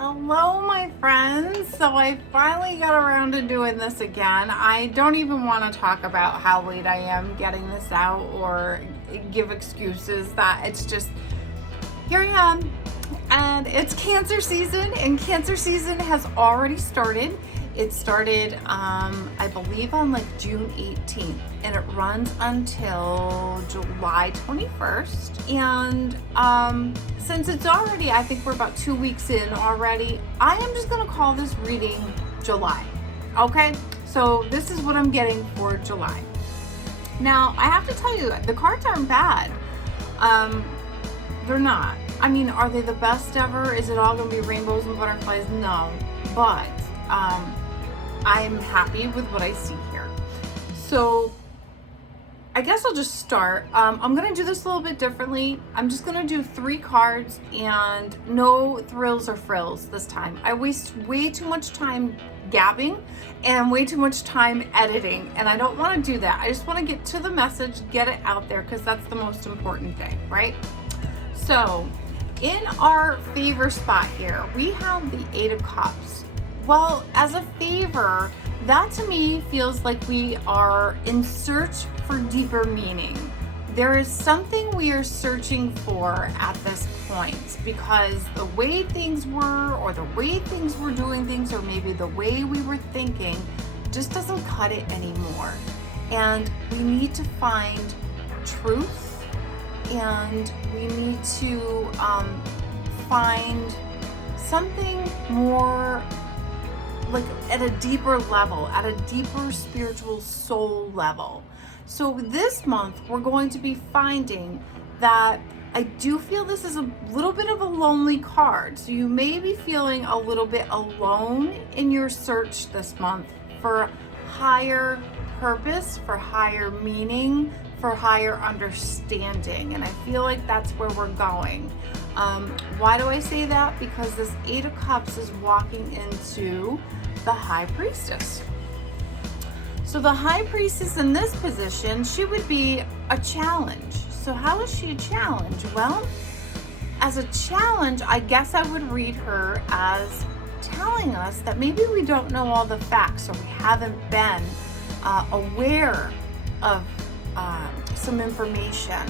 Hello, my friends. So I finally got around to doing this again. I don't even want to talk about how late I am getting this out or give excuses. That it's just, here I am. And it's cancer season, and cancer season has already started. It started, I believe, on like June 18th, and it runs until July 21st. And since it's already, I think we're about 2 weeks in already, I am just gonna call this reading July. Okay, so this is what I'm getting for July. Now, I have to tell you, the cards aren't bad. They're not. I mean, are they the best ever? Is it all gonna be rainbows and butterflies? No, but I'm happy with what I see here. So I guess I'll just start. I'm gonna do this a little bit differently. I'm just gonna do 3 cards and no thrills or frills this time. I waste way too much time gabbing and way too much time editing, and I don't want to do that. I just want to get to the message, get it out there, because that's the most important thing, right? So in our favor spot here, we have the 8 of Cups. Well, as a favor, that to me feels like we are in search for deeper meaning. There is something we are searching for at this point, because the way things were, or the way things were doing things, or maybe the way we were thinking just doesn't cut it anymore. And we need to find truth, and we need to find something more like at a deeper level, at a deeper spiritual soul level. So this month we're going to be finding that I do feel this is a little bit of a lonely card. So you may be feeling a little bit alone in your search this month for higher purpose, for higher meaning, for higher understanding. And I feel like that's where we're going. Why do I say that? Because this 8 of Cups is walking into the High Priestess. So the High Priestess in this position, she would be a challenge. So how is she a challenge? Well, as a challenge, I guess I would read her as telling us that maybe we don't know all the facts, or we haven't been aware of some information,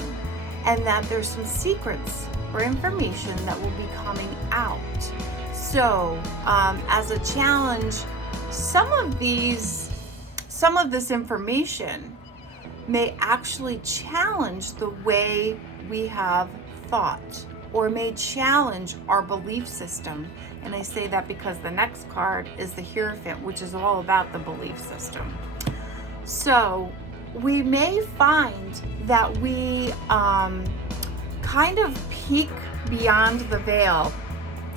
and that there's some secrets or information that will be coming out. So as a challenge, some of this information may actually challenge the way we have thought, or may challenge our belief system. And I say that because the next card is the Hierophant, which is all about the belief system. So we may find that we kind of peek beyond the veil.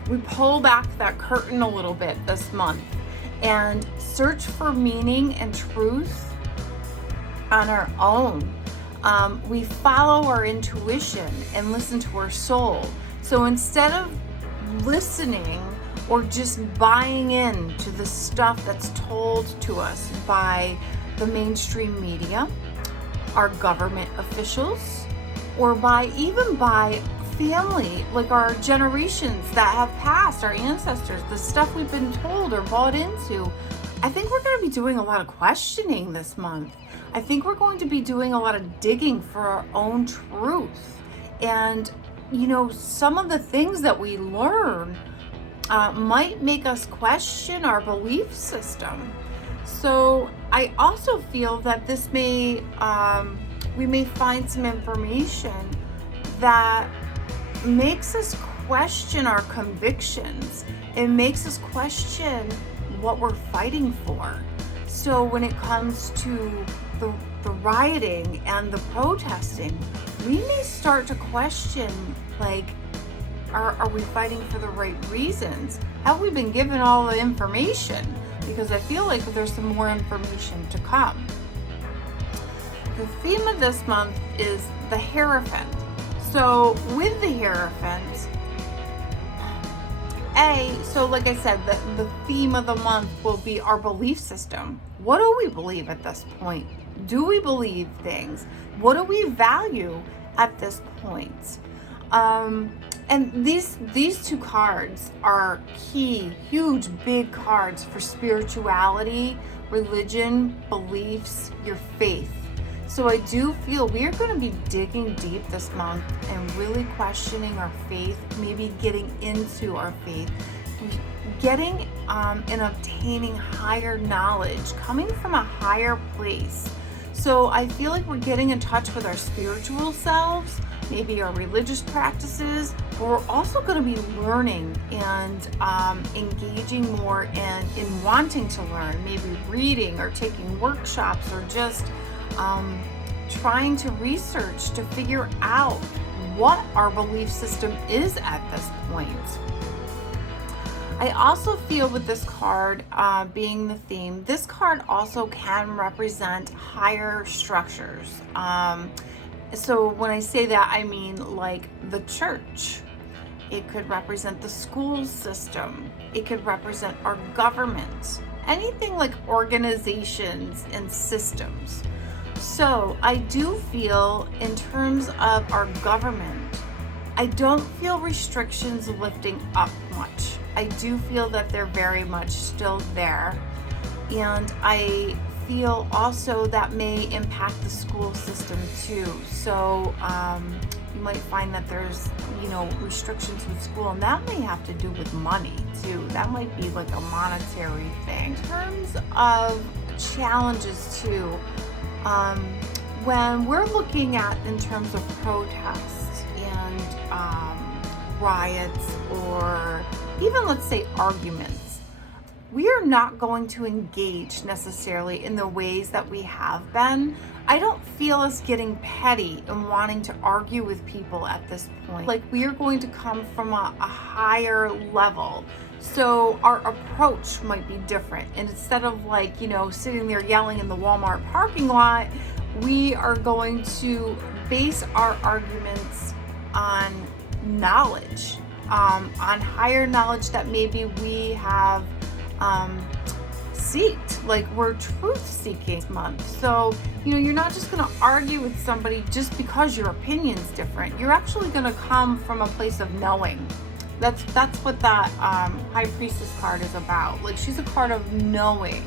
We pull back that curtain a little bit this month and search for meaning and truth on our own. We follow our intuition and listen to our soul. So instead of listening or just buying into the stuff that's told to us by the mainstream media, our government officials, or even by family, like our generations that have passed, our ancestors, the stuff we've been told or bought into, I think we're going to be doing a lot of questioning this month. I think we're going to be doing a lot of digging for our own truth. And, you know, some of the things that we learn might make us question our belief system. So I also feel that this may, we may find some information that makes us question our convictions. It makes us question what we're fighting for. So when it comes to the rioting and the protesting, we may start to question, like, are we fighting for the right reasons? Have we been given all the information? Because I feel like there's some more information to come. The theme of this month is the Hierophant. So with the Hierophant, so like I said, the theme of the month will be our belief system. What do we believe at this point? Do we believe things? What do we value at this point? And these two cards are key, huge, big cards for spirituality, religion, beliefs, your faith. So I do feel we are going to be digging deep this month and really questioning our faith, maybe getting into our faith, getting and obtaining higher knowledge, coming from a higher place. So I feel like we're getting in touch with our spiritual selves, maybe our religious practices, but we're also going to be learning and engaging more in wanting to learn, maybe reading or taking workshops or just trying to research to figure out what our belief system is at this point. I also feel with this card being the theme, this card also can represent higher structures. So when I say that, I mean like the church. It could represent the school system. It could represent our government. Anything like organizations and systems. So I do feel in terms of our government, I don't feel restrictions lifting up much. I do feel that they're very much still there. And I feel also that may impact the school system too. So you might find that there's, restrictions with school, and that may have to do with money too. That might be like a monetary thing. In terms of challenges too, when we're looking at in terms of protests and riots or even let's say arguments, we are not going to engage necessarily in the ways that we have been. I don't feel us getting petty and wanting to argue with people at this point. Like we are going to come from a higher level. So our approach might be different. And instead of like, sitting there yelling in the Walmart parking lot, we are going to base our arguments on knowledge, on higher knowledge that maybe we have seeked, like we're truth seeking this month. So, you're not just going to argue with somebody just because your opinion's different. You're actually going to come from a place of knowing. That's what that High Priestess card is about. Like she's a card of knowing.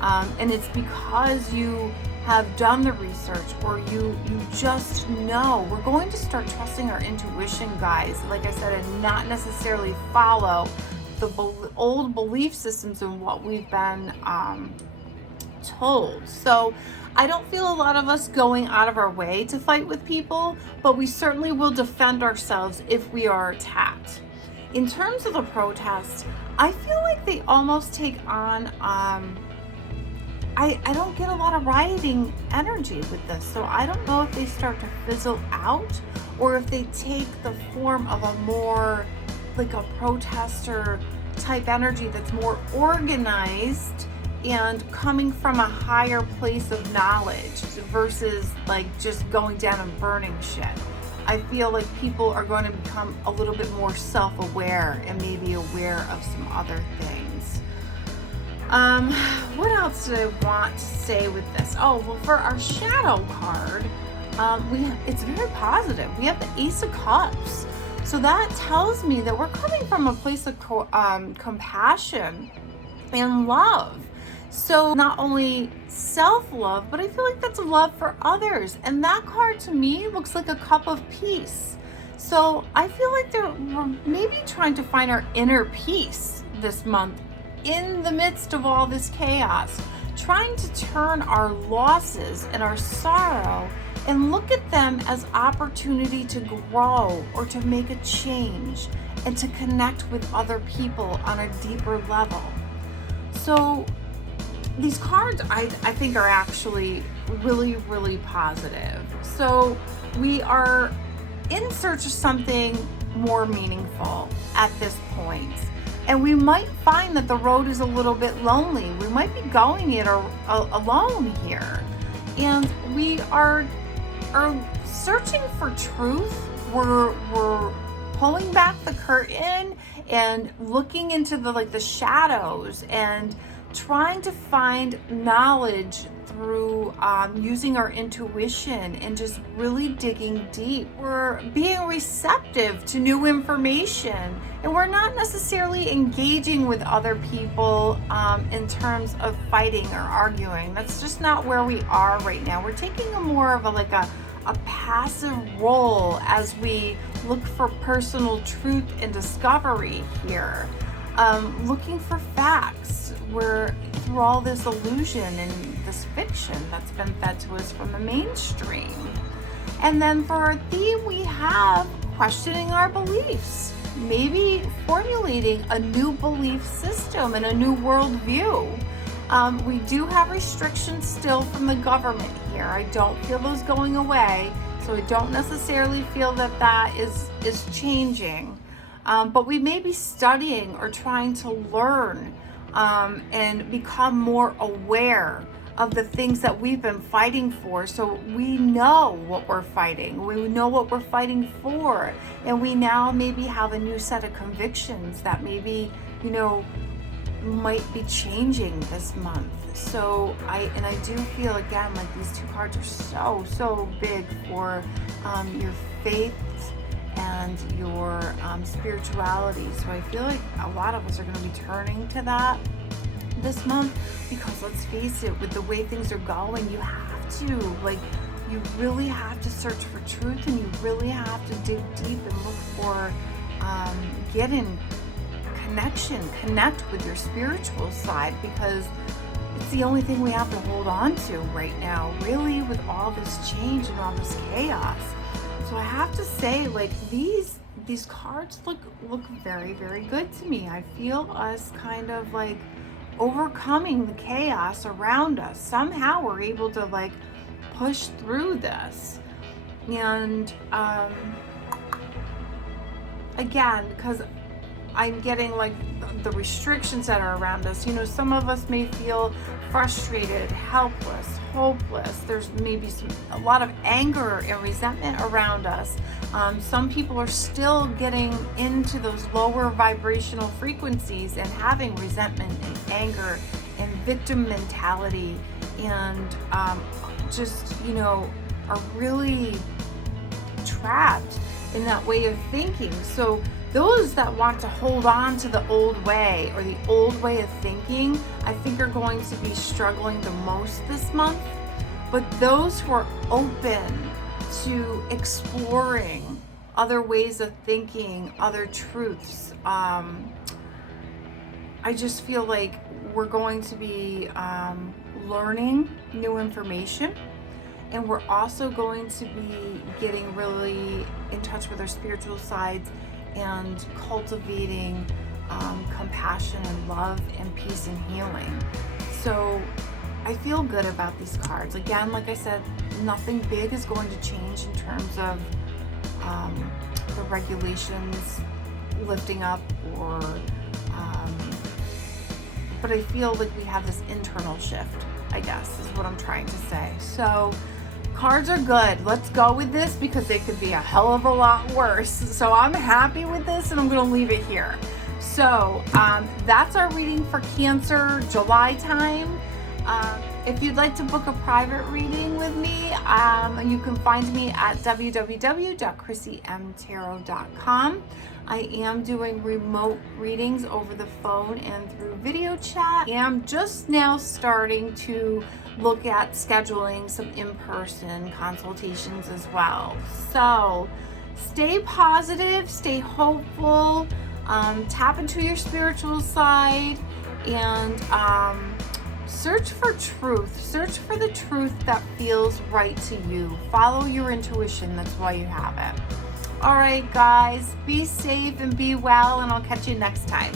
And it's because you have done the research or you just know. We're going to start trusting our intuition, guys, like I said, and not necessarily follow the old belief systems and what we've been told. So I don't feel a lot of us going out of our way to fight with people, but we certainly will defend ourselves if we are attacked. In terms of the protests, I feel like they almost take on I don't get a lot of rioting energy with this, so I don't know if they start to fizzle out or if they take the form of a more like a protester type energy that's more organized and coming from a higher place of knowledge versus like just going down and burning shit. I feel like people are going to become a little bit more self-aware and maybe aware of some other things. What else did I want to say with this? Oh, well, for our shadow card, it's very positive. We have the Ace of Cups. So that tells me that we're coming from a place of compassion and love. So not only self-love, but I feel like that's love for others. And that card to me looks like a cup of peace. So I feel like we're maybe trying to find our inner peace this month in the midst of all this chaos, trying to turn our losses and our sorrow and look at them as opportunity to grow or to make a change and to connect with other people on a deeper level. So these cards I think are actually really, really positive. So we are in search of something more meaningful at this point. And we might find that the road is a little bit lonely. We might be going it alone here. And we are searching for truth. We're pulling back the curtain and looking into the shadows and trying to find knowledge through using our intuition and just really digging deep. We're being receptive to new information, and we're not necessarily engaging with other people in terms of fighting or arguing. That's just not where we are right now. We're taking a more of a passive role as we look for personal truth and discovery here. Looking for facts. We're through all this illusion and this fiction that's been fed to us from the mainstream. And then for our theme, we have questioning our beliefs, maybe formulating a new belief system and a new worldview. We do have restrictions still from the government here. I don't feel those going away, so I don't necessarily feel that is changing. But we may be studying or trying to learn and become more aware of the things that we've been fighting for. So we know what we're fighting. We know what we're fighting for. And we now maybe have a new set of convictions that maybe, might be changing this month. So I do feel, again, like these two cards are so big for your faith and your spirituality. So I feel like a lot of us are going to be turning to that this month, because let's face it, with the way things are going, you have to, you really have to search for truth, and you really have to dig deep and look for getting connect with your spiritual side, because it's the only thing we have to hold on to right now, really, with all this change and all this chaos. So I have to say, these cards look very, very good to me. I feel us kind of overcoming the chaos around us. Somehow we're able to push through this. And again, because I'm getting the restrictions that are around us. Some of us may feel frustrated, helpless, hopeless. There's maybe a lot of anger and resentment around us. Some people are still getting into those lower vibrational frequencies and having resentment and anger and victim mentality, and are really trapped in that way of thinking. So those that want to hold on to the old way or the old way of thinking, I think are going to be struggling the most this month. But those who are open to exploring other ways of thinking, other truths, I just feel like we're going to be learning new information. And we're also going to be getting really in touch with our spiritual sides and cultivating compassion and love and peace and healing. So I feel good about these cards. Again, like I said, nothing big is going to change in terms of the regulations lifting up, but I feel like we have this internal shift, I guess, is what I'm trying to say. So cards are good. Let's go with this, because they could be a hell of a lot worse. So I'm happy with this, and I'm going to leave it here. So that's our reading for Cancer, July time. If you'd like to book a private reading with me, you can find me at www.chrissymtarot.com. I am doing remote readings over the phone and through video chat. I am just now starting to look at scheduling some in-person consultations as well. So stay positive, stay hopeful, tap into your spiritual side, and search for truth. Search for the truth that feels right to you. Follow your intuition. That's why you have it. All right, guys, be safe and be well, and I'll catch you next time.